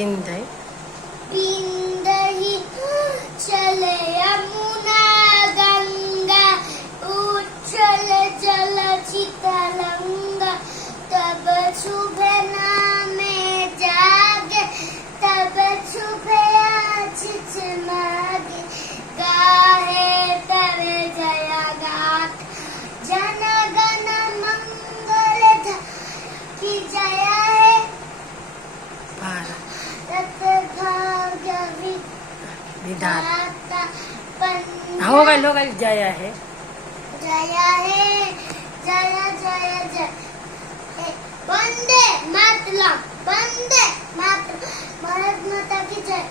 बिंदई बिंदही चले यमुना गंगा उच्छल जल चितरंगा तब छुबे नामे जागे तब छुबे आचिच मागे गाहे तवे जया गाथ जन गण मंगल की जया है भारत भाग्य विधाता पंडित हो गई जया है जया है जय जय जय वंदे मातरम भारत माता की जय।